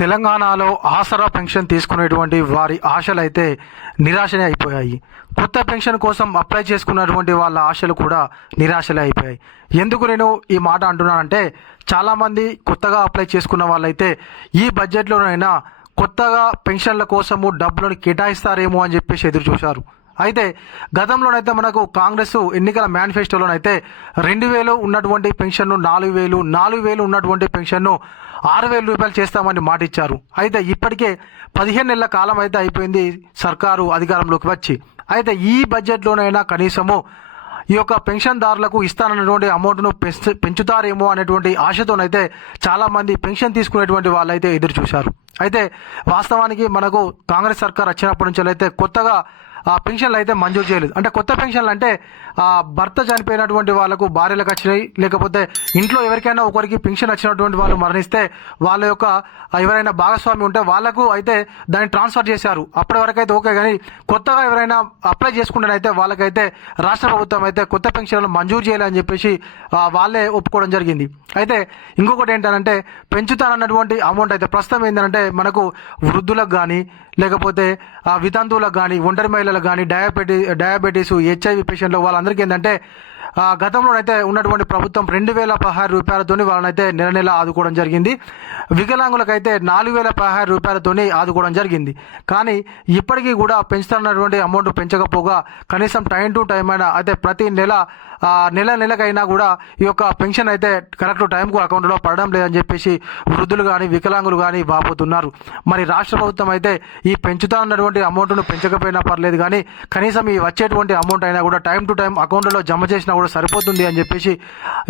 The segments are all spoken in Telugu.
తెలంగాణలో ఆసరా పెన్షన్ తీసుకునేటువంటి వారి ఆశలు అయితే నిరాశనే అయిపోయాయి. కొత్త పెన్షన్ కోసం అప్లై చేసుకున్నటువంటి వాళ్ళ ఆశలు కూడా నిరాశలే అయిపోయాయి. ఎందుకు నేను ఈ మాట అంటున్నానంటే చాలామంది కొత్తగా అప్లై చేసుకున్న వాళ్ళైతే ఈ బడ్జెట్లోనైనా కొత్తగా పెన్షన్ల కోసము డబ్బులను కేటాయిస్తారేమో అని చెప్పేసి ఎదురు చూశారు అయితే గతంలోనైతే మనకు కాంగ్రెస్ ఎన్నికల మేనిఫెస్టోలోనైతే రెండు వేలు ఉన్నటువంటి పెన్షన్ను నాలుగు వేలు నాలుగు వేలు ఉన్నటువంటి పెన్షన్ను ఆరు వేల రూపాయలు చేస్తామని మాట ఇచ్చారు అయితే ఇప్పటికే పదిహేను నెలల కాలం అయితే అయిపోయింది సర్కారు అధికారంలోకి వచ్చి. అయితే ఈ బడ్జెట్లోనైనా కనీసము ఈ యొక్క పెన్షన్దారులకు ఇస్తానన్నటువంటి అమౌంట్ను పెంచుతారేమో అనేటువంటి ఆశతోనైతే చాలామంది పెన్షన్ తీసుకునేటువంటి వాళ్ళైతే ఎదురు చూశారు అయితే వాస్తవానికి మనకు కాంగ్రెస్ సర్కార్ వచ్చినప్పటి నుంచి అయితే కొత్తగా ఆ పెన్షన్లు అయితే మంజూరు చేయలేదు. అంటే కొత్త పెన్షన్లు అంటే ఆ భర్త చనిపోయినటువంటి వాళ్ళకు భార్యలకు వచ్చినాయి. లేకపోతే ఇంట్లో ఎవరికైనా ఒకరికి పెన్షన్ వచ్చినటువంటి వాళ్ళు మరణిస్తే వాళ్ళ యొక్క ఎవరైనా భాగస్వామి ఉంటే వాళ్ళకు అయితే దాన్ని ట్రాన్స్ఫర్ చేశారు. అప్పటి వరకు అయితే ఓకే కానీ కొత్తగా ఎవరైనా అప్లై చేసుకుంటేనైతే వాళ్ళకైతే రాష్ట్ర ప్రభుత్వం అయితే కొత్త పెన్షన్లు మంజూరు చేయాలని చెప్పేసి వాళ్ళే ఒప్పుకోవడం జరిగింది. అయితే ఇంకొకటి ఏంటంటే పెంచుతానన్నటువంటి అమౌంట్ అయితే ప్రస్తుతం ఏంటంటే మనకు వృద్ధులకు కానీ లేకపోతే వితంతువులకు కానీ ఒంటరి మహిళలకు కానీ డయాబెటీ డయాబెటీస్ హెచ్ఐవి పేషెంట్లు వాళ్ళందరికీ ఏంటంటే గతంలోనైతే ఉన్నటువంటి ప్రభుత్వం రెండు వేల పదహారు రూపాయలతోని వాళ్ళనైతే నెల నెల ఆదుకోవడం జరిగింది. వికలాంగులకైతే నాలుగు వేల పదహారు రూపాయలతోని ఆదుకోవడం జరిగింది. కానీ ఇప్పటికీ కూడా పెంచుతున్నటువంటి అమౌంట్ పెంచకపోగా కనీసం టైం టు టైం అయినా అయితే ప్రతి నెల నెల నెలకైనా కూడా ఈ యొక్క పెన్షన్ అయితే కరెక్ట్ టైంకు అకౌంట్లో పడడం లేదని చెప్పేసి వృద్ధులు కానీ వికలాంగులు కానీ వాపోతున్నారు మరి రాష్ట్ర ప్రభుత్వం అయితే ఈ పెంచుతా ఉన్నటువంటి అమౌంట్ను పెంచకపోయినా పర్లేదు కానీ కనీసం ఈ వచ్చేటువంటి అమౌంట్ అయినా కూడా టైం టు టైం అకౌంట్లో జమ చేసినా కూడా సరిపోతుంది అని చెప్పేసి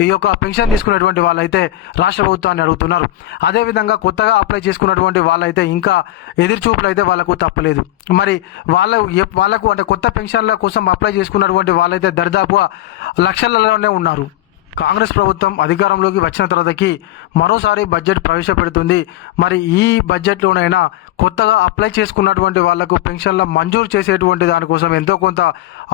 ఈ యొక్క పెన్షన్ తీసుకునేటువంటి వాళ్ళైతే రాష్ట్ర ప్రభుత్వాన్ని అడుగుతున్నారు. అదేవిధంగా కొత్తగా అప్లై చేసుకున్నటువంటి వాళ్ళైతే ఇంకా ఎదురుచూపులు అయితే వాళ్ళకు తప్పలేదు. మరి వాళ్ళ వాళ్ళకు అంటే కొత్త పెన్షన్ల కోసం అప్లై చేసుకున్నటువంటి వాళ్ళైతే దరిదాపుగా లక్షలలోనే ఉన్నారు. కాంగ్రెస్ ప్రభుత్వం అధికారంలోకి వచ్చిన తర్వాతకి మరోసారి బడ్జెట్ ప్రవేశపెడుతుంది. మరి ఈ బడ్జెట్లోనైనా కొత్తగా అప్లై చేసుకున్నటువంటి వాళ్ళకు పెన్షన్ల మంజూరు చేసేటువంటి దానికోసం ఎంతో కొంత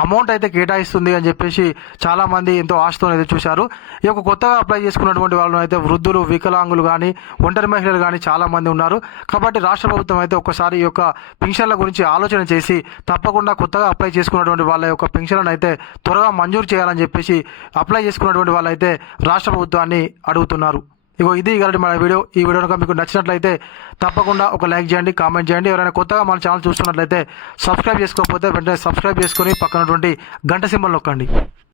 అమౌంట్ అయితే కేటాయిస్తుంది అని చెప్పేసి చాలామంది ఎంతో ఆశతో అయితే చూశారు. ఈ యొక్క కొత్తగా అప్లై చేసుకున్నటువంటి వాళ్ళు అయితే వృద్ధులు వికలాంగులు కానీ ఒంటరి మహిళలు కానీ చాలామంది ఉన్నారు. కాబట్టి రాష్ట్ర ప్రభుత్వం అయితే ఒకసారి ఈ యొక్క పెన్షన్ల గురించి ఆలోచన చేసి తప్పకుండా కొత్తగా అప్లై చేసుకున్నటువంటి వాళ్ళ యొక్క పెన్షన్లను అయితే త్వరగా మంజూరు చేయాలని చెప్పేసి అప్లై చేసుకున్నటువంటి అయితే రాష్ట్ర ప్రభుత్వాన్ని అడుగుతున్నారు. ఇగో ఇది కాబట్టి మన వీడియో. ఈ వీడియో కనుక మీకు నచ్చినట్లయితే తప్పకుండా ఒక లైక్ చేయండి కామెంట్ చేయండి. ఎవరైనా కొత్తగా మన ఛానల్ చూస్తున్నట్లయితే సబ్స్క్రైబ్ చేసుకోకపోతే వెంటనే సబ్స్క్రైబ్ చేసుకొని పక్కనటువంటి గంట సింబల్ నొక్కండి.